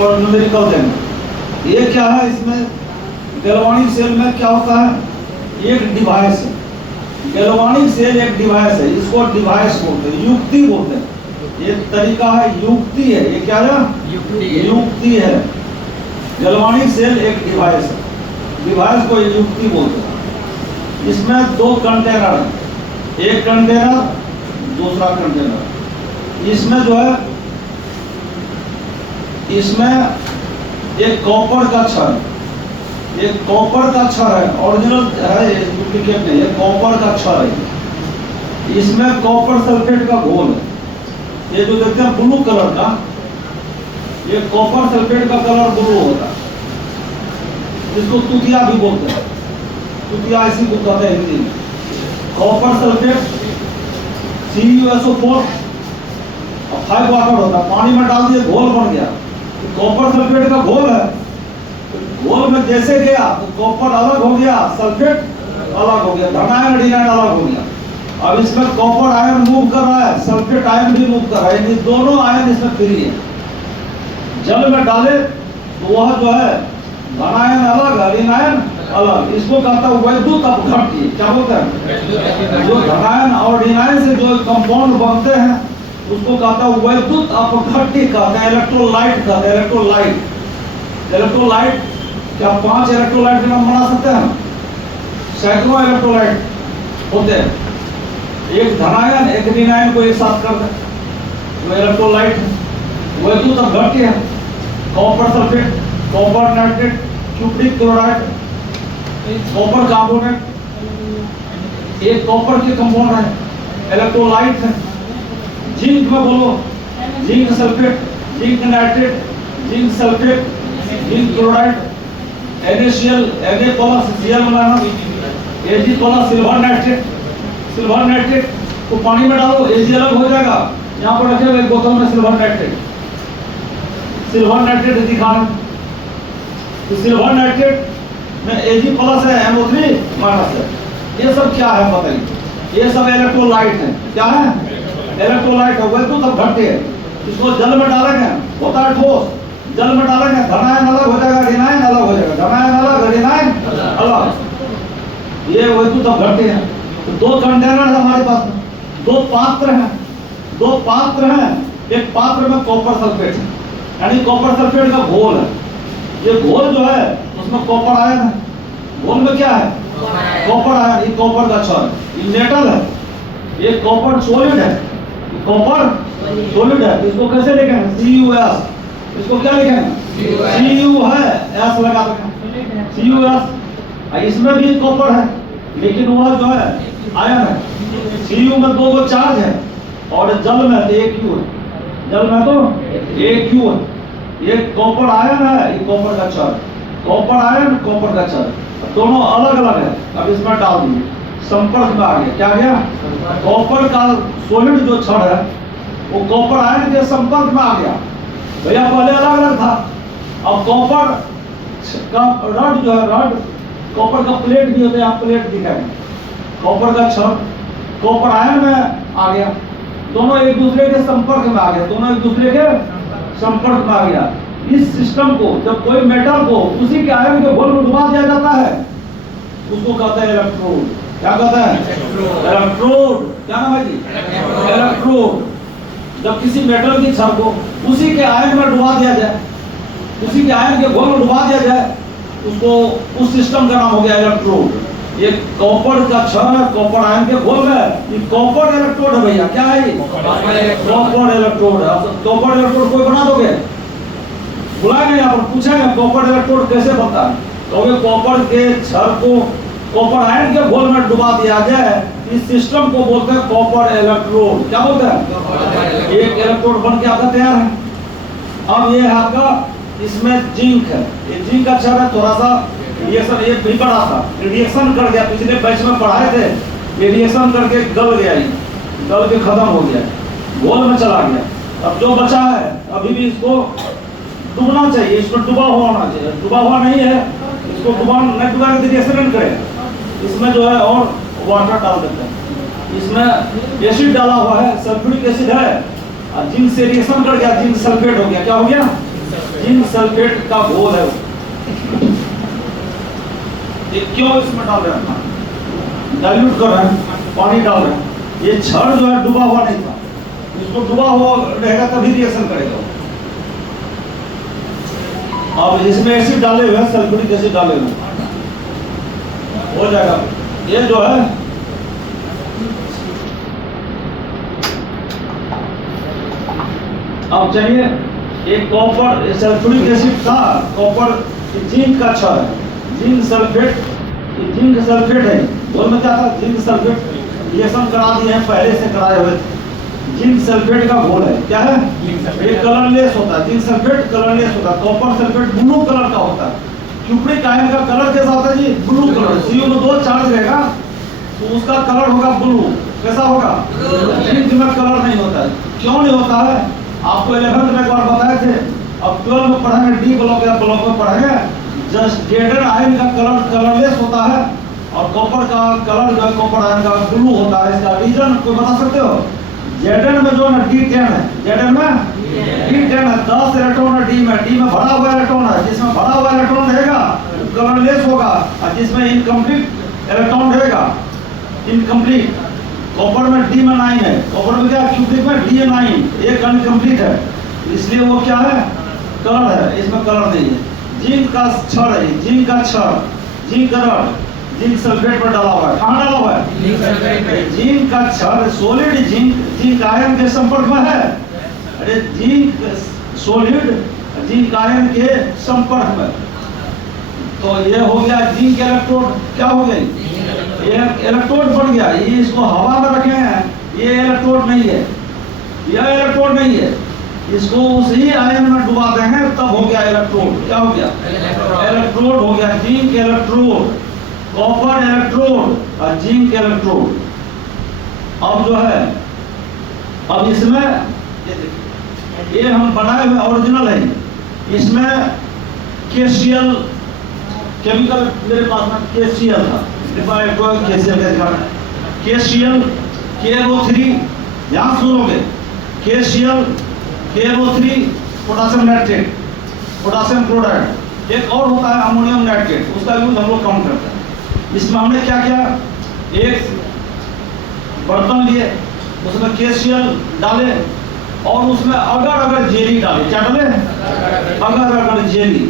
पर न्यूमेरिकल देंगे। ये क्या है, इसमें गैल्वेनिक सेल में क्या होता है, एक डिवाइस है, गैल्वेनिक सेल एक डिवाइस है, इसको डिवाइस बोलते हैं, युक्ति बोलते हैं। ये तरीका है, युक्ति है, ये क्या है, युक्ति है। गैल्वेनिक सेल एक डिवाइस है, डिवाइस को युक्ति बोलते हैं। इसमें दो कंटेनर है, एक कंटेनर दूसरा कंटेनर। इसमें जो है, इसमें एक कॉपर का छड़, एक कॉपर का छड़ है, ओरिजिनल है, डुप्लीकेट नहीं है, कॉपर का छड़ है। इसमें कॉपर सल्फेट का घोल है। ये जो देखते हैं ब्लू कलर का, ये कॉपर सल्फेट का कलर ब्लू होता है, इसको तुतिया भी बोलते हैं, तुतिया इसी को कहते हैं हिंदी में। कॉपर सल्फेट CuSO4 और 5 वाटर होता है, पानी में डाल दिए घोल बन गया, कॉपर सल्फेट का घोल है। घोल में जैसे गया तो कॉपर अलग हो गया, सल्फेट अलग हो गया, धनायन ऋणायन अलग हो गया। अब इसमें कॉपर आयन मूव कर रहा है, सल्फेट आयन भी मूव कर रहा है, ये दोनों आयन इसमें फ्री है। जल में डाले तो वह जो है धनायन अलग, ऋणायन अलग, इसको कहता है वैद्युत अपघट्य। क्या बोलते हैं, जो धनायन और ऋणायन से जो कंपाउंड बनते हैं उसको कहता है वैद्युत अपघट्य, कहते हैं इलेक्ट्रोलाइट, कहते हैं इलेक्ट्रोलाइट। इलेक्ट्रोलाइट क्या 5 इलेक्ट्रोलाइट के नाम बना सकते हैं, सैकड़ों इलेक्ट्रोलाइट होते हैं, एक धनायन एक ऋणायन को एक साथ कर दे वो इलेक्ट्रोलाइट है, वैद्युत अपघट्य है। Copper sulphate, copper nitrate, cupric chloride, copper carbonate, एक कॉपर के कंपाउंड है, इलेक्ट्रोलाइट है। जिंक में बोलो, zinc sulphate, zinc nitrate, zinc sulphate, zinc chloride, NaCl, Na+ Cl बनाना, Ag+ silver nitrate, silver nitrate को पानी में डालो, Ag अलग हो जाएगा। यहाँ पर रखे हुए बोतल में सिल्वर नाइट्रेट, सिल्वर नाइट्रेट दिखाना, तो सिल्वर नाइट्रेट में Ag+ है, NO3- है। ये सब क्या है बताइए, ये सब इलेक्ट्रोलाइट है। क्या है, इलेक्ट्रोलाइट है, वैद्युत अपघट्य है। इसको जल में डालेंगे होता है ठोस, जल में डालेंगे धनायन अलग हो जाएगा, ऋणायन अलग हो जाएगा, धनायन अलग ऋणायन अलग, ये वैद्युत अपघट्य है। तो दो कंटेनर है हमारे पास, दो पात्र हैं, दो पात्र हैं, एक पात्र में कॉपर सल्फेट है, यानी कॉपर सल्फेट का घोल है। ये घोल जो है उसमें कॉपर आयन है, घोल में क्या है, कॉपर आयन, ये कॉपर का छड़, ये मेटल है, ये कॉपर सॉलिड है, कॉपर सॉलिड है। इसको कैसे लिखेंगे, CuS, इसको क्या लिखेंगे, Cu है, S लगा देंगे, CuS। इसमें भी कॉपर है, लेकिन वह जो है आयन है। Cu में 2 चार्ज है और जल में तो एक Q है, जल में तो एक Q है। ये कॉपर आयन है, ये कॉपर का छड़, कॉपर आयन कॉपर का छड़, दोनों अलग अलग है। अब इसमें डाल दीजिए, संपर्क में आ गया, क्या गया, कॉपर का सॉलिड जो छड़ है वो कॉपर आयन के संपर्क में आ गया। भैया पहले अलग अलग था, अब कॉपर का रड जो है, रड कॉपर का प्लेट भी होता है, आप प्लेट दिखाएंगे, कॉपर का छड़ कॉपर आयन में आ गया, दोनों एक दूसरे के संपर्क में आ गए, दोनों एक दूसरे के संपर्क में आ गया। इस सिस्टम को जब कोई मेटल को उसी के आयन के घोल में डुबा दिया जाता है उसको कहते हैं इलेक्ट्रोड। क्या कहते हैं, इलेक्ट्रोड। क्या नाम है जी, इलेक्ट्रोड। जब किसी मेटल की छड़ को उसी के आयन में डुबा दिया जाए, उसी के आयन के घोल में डुबा दिया जाए, उसको उस सिस्टम का नाम हो गया इलेक्ट्रोड। ये कॉपर का छड़ है, कॉपर आयन के घोल में, ये कॉपर इलेक्ट्रोड है भैया। क्या है ये, कॉपर इलेक्ट्रोड है। कॉपर इलेक्ट्रोड कोई बना दोगे, बुलाएंगे यहाँ पर, पूछेंगे कॉपर इलेक्ट्रोड कैसे बनता है, तो कॉपर के छड़ को कॉपर आयन के घोल में डुबा दिया जाए, इस सिस्टम को बोलते हैं कॉपर इलेक्ट्रोड। क्या बोलते हैं, एक इलेक्ट्रोड बन के आपका तैयार है। अब ये है आपका, इसमें जिंक है, ये जिंक का छड़ है, थोड़ा सा रिएक्शन, ये भी बड़ा था, रिएक्शन कर गया, पिछले बैच में पढ़ाए थे, ये रिएक्शन करके गल गया, गल के खत्म हो गया, घोल में चला गया। अब जो बचा है अभी भी इसको डूबना चाहिए, इसमें डूबा हुआ होना चाहिए, डूबा हुआ नहीं है, इसको डूबा नहीं, डूबा के रिएक्शन करें, इसमें जो है और वाटर डाल देते हैं, इसमें एसिड डाला हुआ है, सल्फ्यूरिक एसिड है, जिंक से रिएक्शन कर गया, जिंक सल्फेट हो गया। क्या हो गया, जिंक सल्फेट का घोल है वो। ये क्यों इसमें डाल रहे हैं? डाइल्यूट कर रहे हैं, पानी डाल रहे हैं। ये छड़ जो है डूबा हुआ नहीं था, इसको डूबा हुआ रहेगा तभी रिएक्शन करेगा। अब इसमें एसिड डाले हुए हैं, सल्फ्यूरिक एसिड डाले हुए हो जाएगा। ये जो है अब चलिए, एक कॉपर सल्फ्यूरिक एसिड था, कॉपर जिंक का छड़ है, जिंक सल्फेट, जिंक सल्फेट है। बोल में क्या था? जिंक सल्फेट रिएक्शन करा दिए हैं, पहले से कराए हुए थे। जिंक सल्फेट का घोल है, क्या है? ये कलरलेस होता है, जिंक सल्फेट कलरलेस होता है। कॉपर सल्फेट ब्लू कलर का होता है। क्यूप्रिक आयन का कलर कैसा होता है जी? Blue colour. Cu में 2 चार्ज रहेगा तो उसका कलर होगा ब्लू। कैसा होगा? जिंक में कलर नहीं होता है। क्यों नहीं होता है? आपको 11th में एक बार बताए थे, अब 12 में पढ़ेंगे, डी ब्लॉक या ब्लॉक में पढ़ेंगे। जस्ट जेडर आयन का कलर कलरलेस होता है और कॉपर का कलर जो है कॉपर आयन का ब्लू होता है। इसका रीजन कोई बता सकते हो? जेडन में जो ना D10 है, जेडन में D10 है, 10 इलेक्ट्रॉन है डी में भरा हुआ इलेक्ट्रॉन है। जिसमें भरा हुआ इलेक्ट्रॉन रहेगा वो कलरलेस होगा, और जिसमें इनकम्प्लीट इलेक्ट्रॉन रहेगा इनकम्प्लीट। कॉपर में D में 9 है, कॉपर में क्या? क्यूबिक में D9, एक इनकम्प्लीट है, इसलिए वो क्या है? कलर है, इसमें कलर नहीं है। जिंक का छड़ है, जिंक का छड़, जिंक रड, जिंक सल्फेट पर डाला हुआ है। कहाँ डाला हुआ है? जिंक का छड़, सॉलिड जिंक, जिंक आयन के संपर्क में है। अरे जिंक सॉलिड जिंक आयन के संपर्क में, तो ये हो गया जिंक इलेक्ट्रोड। क्या हो गई? ये इलेक्ट्रोड बन गया। ये इसको हवा में रखे हैं, ये इलेक्ट्रोड नहीं है, यह इलेक्ट्रोड नहीं है। इसको उसी आयन में डुबा देंगे तब हो गया इलेक्ट्रोड। क्या हो गया? इलेक्ट्रोड हो गया। जिंक इलेक्ट्रोड, कॉपर इलेक्ट्रोड और जिंक इलेक्ट्रोड। अब जो है, अब इसमें ये हम बनाए हुए ओरिजिनल है, इसमें केसीएल केमिकल मेरे पास में केसीएल था, केसीएल KO3, यहाँ सुनोगे KCl KO3 potassium nitrate, potassium chloride. एक और होता है अमोनियम नाइट्रेट, उसका यूज हम लोग कम करते हैं। इसमें हमने क्या किया? एक बर्तन लिए, उसमें KCl डाले और उसमें अगर जेली डाले। क्या डाले? अगर जेली।